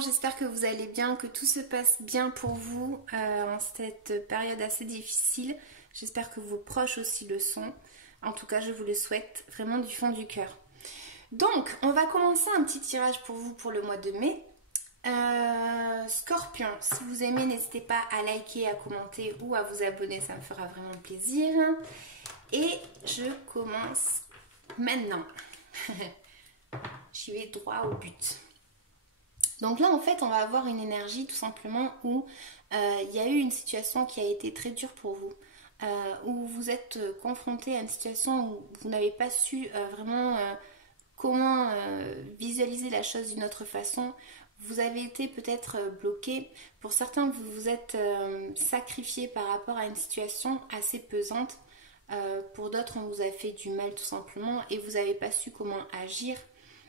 j'espère que vous allez bien, que tout se passe bien pour vous en cette période assez difficile. J'espère que vos proches aussi le sont. En tout cas, je vous le souhaite vraiment du fond du cœur. Donc, on va commencer un petit tirage pour vous pour le mois de mai. Scorpion, si vous aimez, n'hésitez pas à liker, à commenter ou à vous abonner, ça me fera vraiment plaisir. Et je commence maintenant. J'y vais droit au but. Donc là, en fait, on va avoir une énergie tout simplement où il y a eu une situation qui a été très dure pour vous. Où vous êtes confronté à une situation où vous n'avez pas su vraiment comment visualiser la chose d'une autre façon. Vous avez été peut-être bloqué. Pour certains, vous vous êtes sacrifié par rapport à une situation assez pesante. Pour d'autres, on vous a fait du mal tout simplement et vous n'avez pas su comment agir.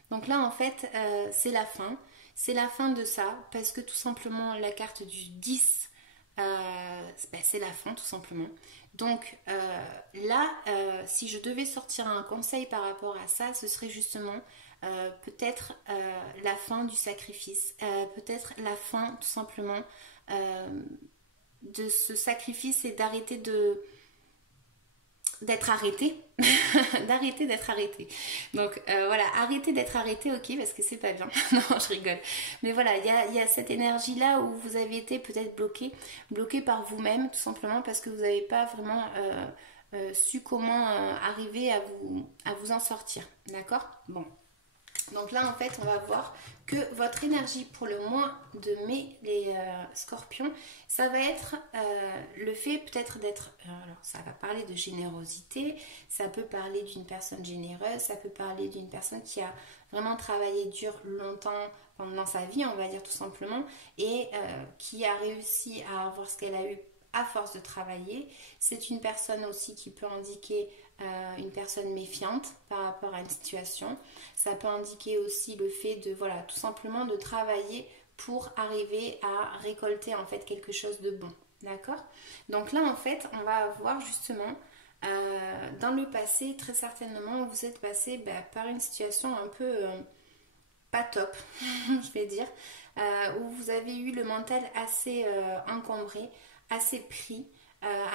Donc là, en fait, c'est la fin. C'est la fin de ça parce que tout simplement, la carte du 10, c'est la fin tout simplement. Donc là, si je devais sortir un conseil par rapport à ça, ce serait justement peut-être la fin du sacrifice. Peut-être la fin tout simplement de ce sacrifice et d'arrêter d'être arrêté. D'arrêter d'être arrêté. Donc voilà, arrêtez d'être arrêté, ok, parce que c'est pas bien. Non, je rigole. Mais voilà, il y a cette énergie-là où vous avez été peut-être bloqué par vous-même, tout simplement parce que vous n'avez pas vraiment su comment arriver à vous en sortir. D'accord? Bon. Donc là, en fait, on va voir que votre énergie pour le mois de mai, les scorpions, ça va être le fait peut-être d'être... alors, ça va parler de générosité, ça peut parler d'une personne généreuse, ça peut parler d'une personne qui a vraiment travaillé dur longtemps pendant sa vie, on va dire tout simplement, et qui a réussi à avoir ce qu'elle a eu à force de travailler. C'est une personne aussi qui peut indiquer une personne méfiante par rapport à une situation. Ça peut indiquer aussi le fait de, voilà, tout simplement de travailler pour arriver à récolter en fait quelque chose de bon. D'accord? Donc là, en fait, on va avoir justement dans le passé, très certainement, vous êtes passé par une situation un peu pas top, je vais dire, où vous avez eu le mental assez encombré, assez pris,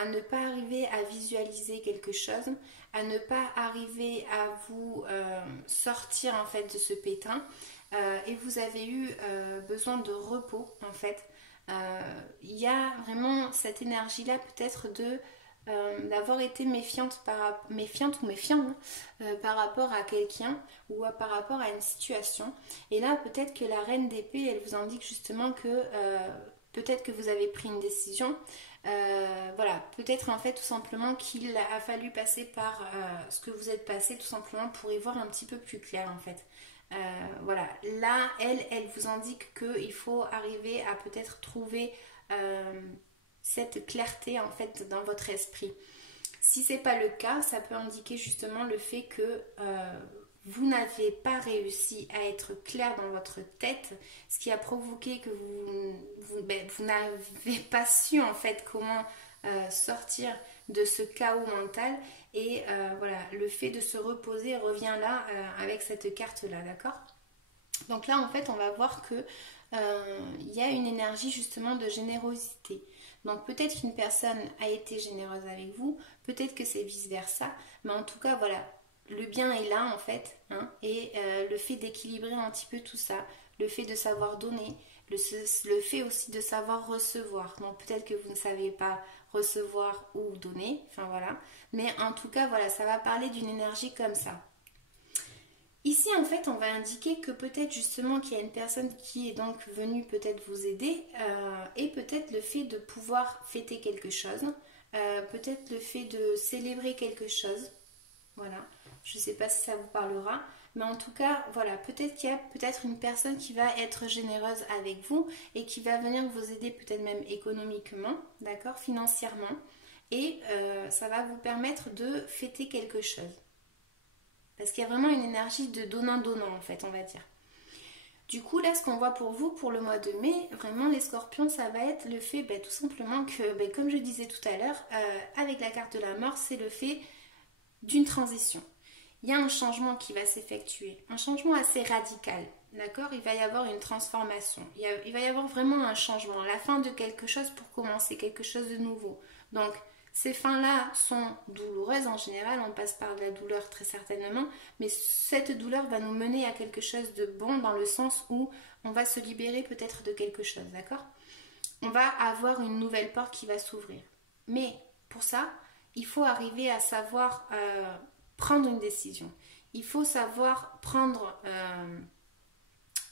à ne pas arriver à visualiser quelque chose, à ne pas arriver à vous sortir en fait de ce pétrin, et vous avez eu besoin de repos en fait. Il y a vraiment cette énergie là peut-être d'avoir été méfiante ou méfiant par rapport à quelqu'un ou par rapport à une situation. Et là peut-être que la reine d'épée, elle vous indique justement que peut-être que vous avez pris une décision. Voilà, peut-être en fait tout simplement qu'il a fallu passer par ce que vous êtes passé tout simplement pour y voir un petit peu plus clair en fait. Voilà, là elle vous indique qu'il faut arriver à peut-être trouver cette clarté en fait dans votre esprit. Si c'est pas le cas, ça peut indiquer justement le fait que vous n'avez pas réussi à être clair dans votre tête, ce qui a provoqué que vous n'avez pas su en fait comment sortir de ce chaos mental. Et voilà, le fait de se reposer revient là avec cette carte là, d'accord? Donc là en fait on va voir que il y a une énergie justement de générosité. Donc peut-être qu'une personne a été généreuse avec vous, peut-être que c'est vice versa, mais en tout cas voilà, le bien est là en fait, hein, et le fait d'équilibrer un petit peu tout ça, le fait de savoir donner, le fait aussi de savoir recevoir. Donc peut-être que vous ne savez pas recevoir ou donner, enfin voilà, mais en tout cas voilà, ça va parler d'une énergie comme ça. Ici en fait on va indiquer que peut-être justement qu'il y a une personne qui est donc venue peut-être vous aider, et peut-être le fait de pouvoir fêter quelque chose, peut-être le fait de célébrer quelque chose, voilà. Je ne sais pas si ça vous parlera, mais en tout cas, voilà, peut-être qu'il y a peut-être une personne qui va être généreuse avec vous et qui va venir vous aider peut-être même économiquement, d'accord, financièrement, et ça va vous permettre de fêter quelque chose. Parce qu'il y a vraiment une énergie de donnant-donnant en fait, on va dire. Du coup, là, ce qu'on voit pour vous, pour le mois de mai, vraiment les scorpions, ça va être le fait tout simplement que, comme je disais tout à l'heure, avec la carte de la mort, c'est le fait d'une transition. Il y a un changement qui va s'effectuer, un changement assez radical. d'accord? Il va y avoir une transformation. Il va y avoir vraiment un changement. La fin de quelque chose pour commencer quelque chose de nouveau. Donc, ces fins-là sont douloureuses en général. On passe par de la douleur très certainement. Mais cette douleur va nous mener à quelque chose de bon dans le sens où on va se libérer peut-être de quelque chose, d'accord? On va avoir une nouvelle porte qui va s'ouvrir. Mais pour ça, il faut arriver à savoir prendre une décision. Il faut savoir prendre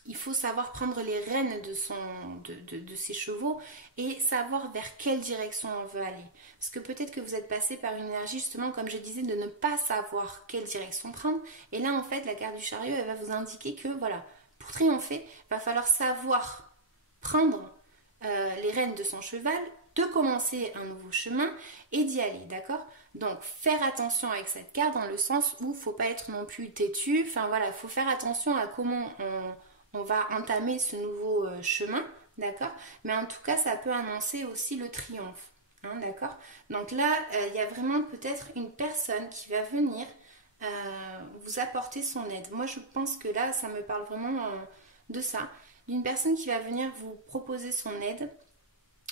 les rênes de ses chevaux et savoir vers quelle direction on veut aller. Parce que peut-être que vous êtes passé par une énergie, justement, comme je disais, de ne pas savoir quelle direction prendre. Et là, en fait, la carte du chariot, elle va vous indiquer que, voilà, pour triompher, il va falloir savoir prendre les rênes de son cheval, de commencer un nouveau chemin et d'y aller, d'accord? Donc, faire attention avec cette carte dans le sens où il ne faut pas être non plus têtu. Enfin, voilà, il faut faire attention à comment on va entamer ce nouveau chemin, d'accord? Mais en tout cas, ça peut annoncer aussi le triomphe, hein, d'accord? Donc là, il y a vraiment peut-être une personne qui va venir vous apporter son aide. Moi, je pense que là, ça me parle vraiment de ça. D'une personne qui va venir vous proposer son aide,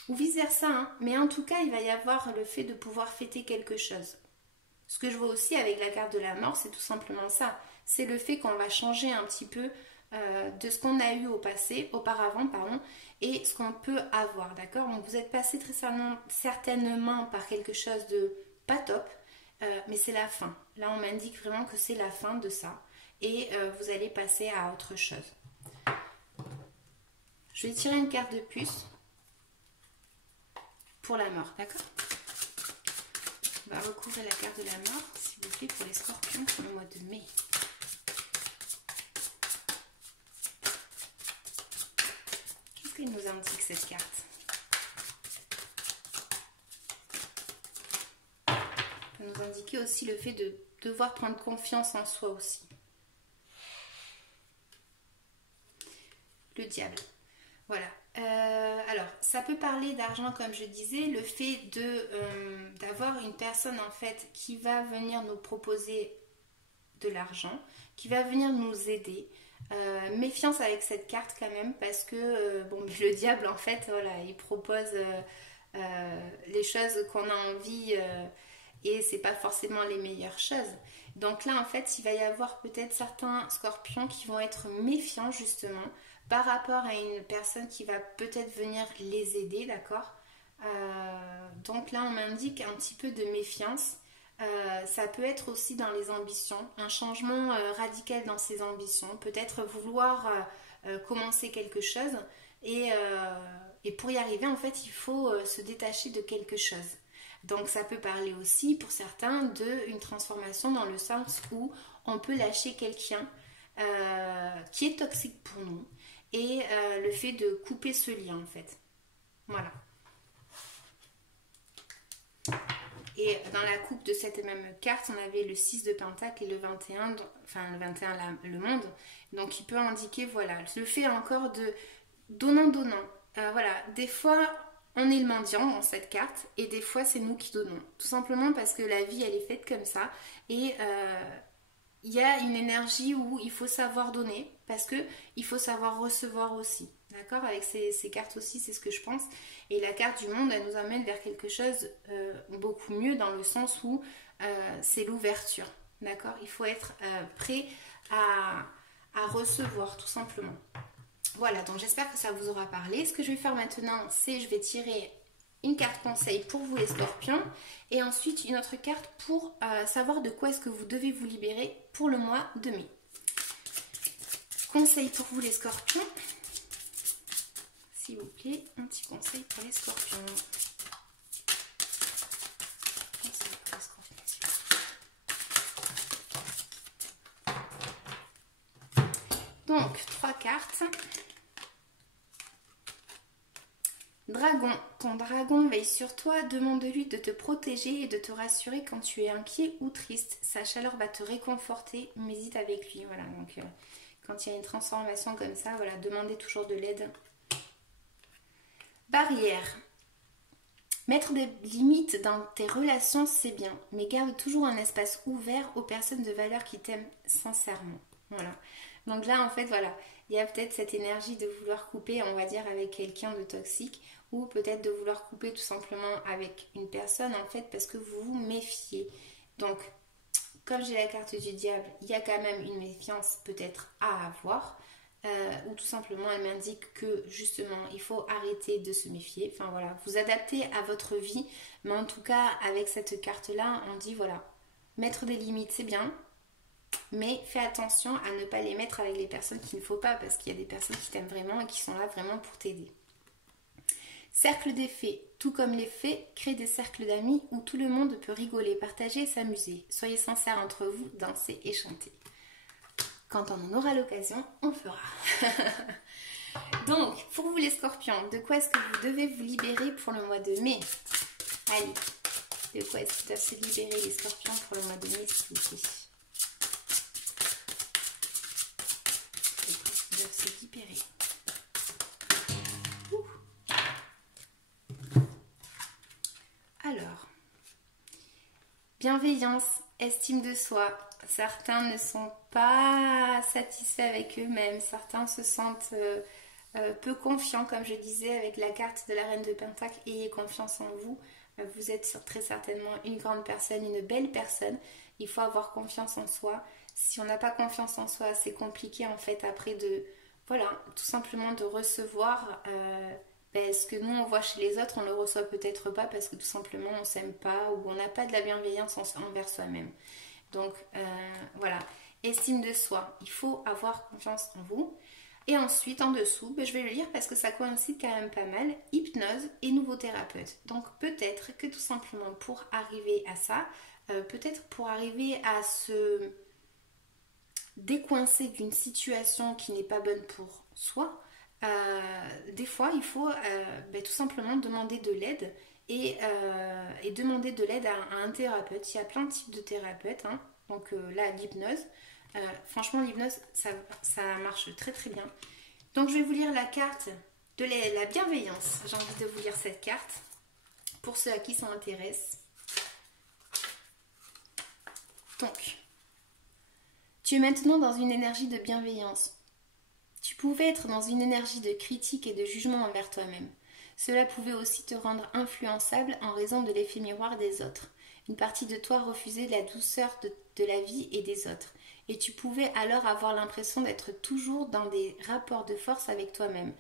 ou vice-versa, hein. Mais en tout cas, il va y avoir le fait de pouvoir fêter quelque chose. Ce que je vois aussi avec la carte de la mort, c'est tout simplement ça. C'est le fait qu'on va changer un petit peu de ce qu'on a eu auparavant, et ce qu'on peut avoir, d'accord? Donc vous êtes passé très certainement par quelque chose de pas top, mais c'est la fin. Là, on m'indique vraiment que c'est la fin de ça, et vous allez passer à autre chose. Je vais tirer une carte de plus pour la mort, d'accord? On va recouvrir la carte de la mort, s'il vous plaît, pour les scorpions pour le mois de mai. Qu'est-ce qu'il nous indique cette carte? Elle peut nous indiquer aussi le fait de devoir prendre confiance en soi aussi. Le diable. Voilà. Alors, ça peut parler d'argent, comme je disais, le fait d'avoir une personne en fait qui va venir nous proposer de l'argent, qui va venir nous aider. Méfiance avec cette carte quand même, parce que bon, le diable en fait, voilà, il propose les choses qu'on a envie et c'est pas forcément les meilleures choses. Donc là en fait, il va y avoir peut-être certains scorpions qui vont être méfiants justement par rapport à une personne qui va peut-être venir les aider, d'accord? Donc là, on m'indique un petit peu de méfiance. Ça peut être aussi dans les ambitions, un changement radical dans ses ambitions. Peut-être vouloir commencer quelque chose et pour y arriver, en fait, il faut se détacher de quelque chose. Donc ça peut parler aussi pour certains d'une transformation dans le sens où on peut lâcher quelqu'un qui est toxique pour nous. Et le fait de couper ce lien en fait. Voilà. Et dans la coupe de cette même carte, on avait le 6 de Pentacle et le 21, enfin le 21, le monde. Donc il peut indiquer, voilà, le fait encore de donnant. Voilà, des fois on est le mendiant dans cette carte et des fois c'est nous qui donnons. Tout simplement parce que la vie elle est faite comme ça et il y a une énergie où il faut savoir donner parce que il faut savoir recevoir aussi. D'accord? Avec ces cartes aussi, c'est ce que je pense. Et la carte du monde, elle nous amène vers quelque chose beaucoup mieux dans le sens où c'est l'ouverture. D'accord? Il faut être prêt à recevoir tout simplement. Voilà, donc j'espère que ça vous aura parlé. Ce que je vais faire maintenant, c'est je vais tirer une carte conseil pour vous les scorpions et ensuite une autre carte pour savoir de quoi est-ce que vous devez vous libérer pour le mois de mai. Conseil pour vous les scorpions. S'il vous plaît, un petit conseil pour les scorpions. Conseil pour les scorpions. Donc, 3 cartes. Dragon, ton dragon veille sur toi, demande-lui de te protéger et de te rassurer quand tu es inquiet ou triste. Sa chaleur va te réconforter, médite avec lui. Voilà, donc quand il y a une transformation comme ça, voilà, demandez toujours de l'aide. Barrière. Mettre des limites dans tes relations, c'est bien, mais garde toujours un espace ouvert aux personnes de valeur qui t'aiment sincèrement. Voilà. Donc là, en fait, voilà, il y a peut-être cette énergie de vouloir couper, on va dire, avec quelqu'un de toxique, ou peut-être de vouloir couper tout simplement avec une personne, en fait, parce que vous vous méfiez. Donc, comme j'ai la carte du diable, il y a quand même une méfiance peut-être à avoir. Ou tout simplement elle m'indique que justement il faut arrêter de se méfier, enfin voilà, vous adaptez à votre vie, mais en tout cas avec cette carte là on dit voilà, mettre des limites c'est bien, mais fais attention à ne pas les mettre avec les personnes qu'il ne faut pas, parce qu'il y a des personnes qui t'aiment vraiment et qui sont là vraiment pour t'aider. Cercle des fées, tout comme les fées, créent des cercles d'amis où tout le monde peut rigoler, partager et s'amuser. Soyez sincères entre vous, dansez et chantez. Quand on en aura l'occasion, on fera. Donc, pour vous les scorpions, de quoi est-ce que vous devez vous libérer pour le mois de mai? Allez, de quoi est-ce qu'ils doivent se libérer les scorpions pour le mois de mai, s'il vous plaît? De quoi est-ce qu'ils doivent se libérer? Alors, bienveillance, estime de soi. Certains ne sont pas satisfaits avec eux-mêmes, certains se sentent peu confiants, comme je disais avec la carte de la reine de Pentacle. Ayez confiance en vous, vous êtes très certainement une grande personne, une belle personne. Il faut avoir confiance en soi. Si on n'a pas confiance en soi, c'est compliqué en fait après de, voilà, tout simplement de recevoir ce que nous on voit chez les autres, on le reçoit peut-être pas parce que tout simplement on s'aime pas ou on n'a pas de la bienveillance envers soi-même. Donc voilà, estime de soi, il faut avoir confiance en vous. Et ensuite en dessous, je vais le lire parce que ça coïncide quand même pas mal, hypnose et nouveau thérapeute. Donc peut-être que tout simplement pour arriver à ça, peut-être pour arriver à se décoincer d'une situation qui n'est pas bonne pour soi, des fois il faut tout simplement demander de l'aide et demander de l'aide à un thérapeute. Il y a plein de types de thérapeutes, hein. Donc là l'hypnose, franchement l'hypnose ça marche très très bien. Donc je vais vous lire la carte de la bienveillance. J'ai envie de vous lire cette carte pour ceux à qui ça intéresse. Donc tu es maintenant dans une énergie de bienveillance. Tu pouvais être dans une énergie de critique et de jugement envers toi-même. Cela pouvait aussi te rendre influençable en raison de l'effet miroir des autres. Une partie de toi refusait la douceur de la vie et des autres. Et tu pouvais alors avoir l'impression d'être toujours dans des rapports de force avec toi-même,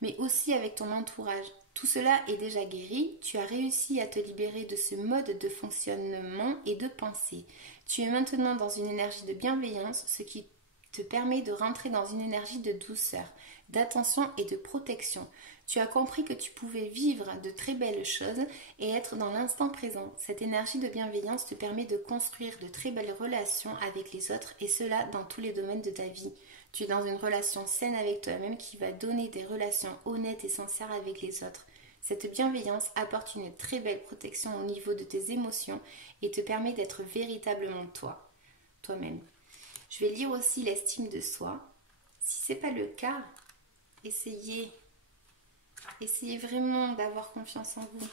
mais aussi avec ton entourage. Tout cela est déjà guéri, tu as réussi à te libérer de ce mode de fonctionnement et de pensée. Tu es maintenant dans une énergie de bienveillance, ce qui te permet de rentrer dans une énergie de douceur, d'attention et de protection. Tu as compris que tu pouvais vivre de très belles choses et être dans l'instant présent. Cette énergie de bienveillance te permet de construire de très belles relations avec les autres et cela dans tous les domaines de ta vie. Tu es dans une relation saine avec toi-même qui va donner des relations honnêtes et sincères avec les autres. Cette bienveillance apporte une très belle protection au niveau de tes émotions et te permet d'être véritablement toi-même. Je vais lire aussi l'estime de soi. Si ce n'est pas le cas, essayez vraiment d'avoir confiance en vous.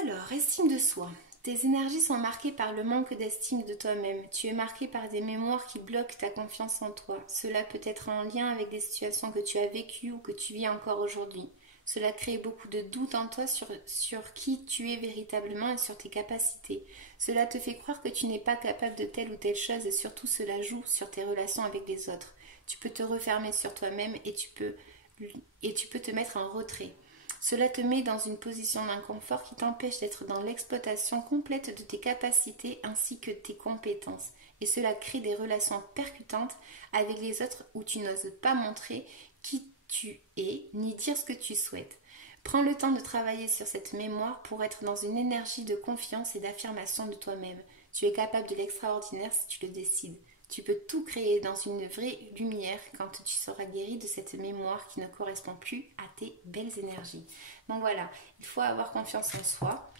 Alors, estime de soi. Tes énergies sont marquées par le manque d'estime de toi-même. Tu es marqué par des mémoires qui bloquent ta confiance en toi. Cela peut être en lien avec des situations que tu as vécues ou que tu vis encore aujourd'hui. Cela crée beaucoup de doutes en toi sur qui tu es véritablement et sur tes capacités. Cela te fait croire que tu n'es pas capable de telle ou telle chose et surtout cela joue sur tes relations avec les autres. Tu peux te refermer sur toi-même et tu peux te mettre en retrait. Cela te met dans une position d'inconfort qui t'empêche d'être dans l'exploitation complète de tes capacités ainsi que de tes compétences. Et cela crée des relations percutantes avec les autres où tu n'oses pas montrer qui tu es ni dire ce que tu souhaites. Prends le temps de travailler sur cette mémoire pour être dans une énergie de confiance et d'affirmation de toi-même. Tu es capable de l'extraordinaire si tu le décides. Tu peux tout créer dans une vraie lumière quand tu seras guéri de cette mémoire qui ne correspond plus à tes belles énergies. Donc voilà, il faut avoir confiance en soi,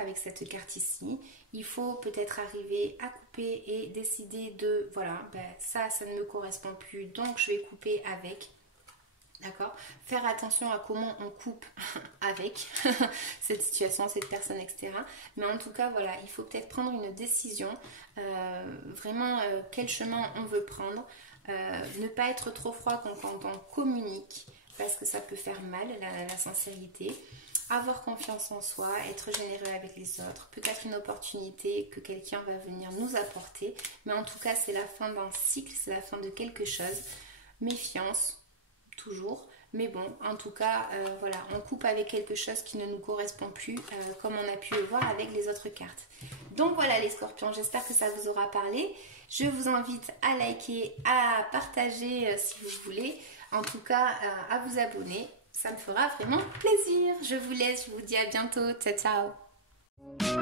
avec cette carte ici. Il faut peut-être arriver à couper et décider de, voilà, ça ne me correspond plus, donc je vais couper avec. D'accord? Faire attention à comment on coupe avec cette situation, cette personne, etc. Mais en tout cas, voilà, il faut peut-être prendre une décision, vraiment quel chemin on veut prendre, ne pas être trop froid quand on communique, parce que ça peut faire mal, la sincérité. Avoir confiance en soi, être généreux avec les autres, peut-être une opportunité que quelqu'un va venir nous apporter, mais en tout cas c'est la fin d'un cycle, c'est la fin de quelque chose. Méfiance, toujours, mais bon, en tout cas, voilà, on coupe avec quelque chose qui ne nous correspond plus, comme on a pu le voir avec les autres cartes. Donc voilà les scorpions, j'espère que ça vous aura parlé. Je vous invite à liker, à partager si vous voulez, en tout cas à vous abonner. Ça me fera vraiment plaisir. Je vous laisse, je vous dis à bientôt. Ciao, ciao.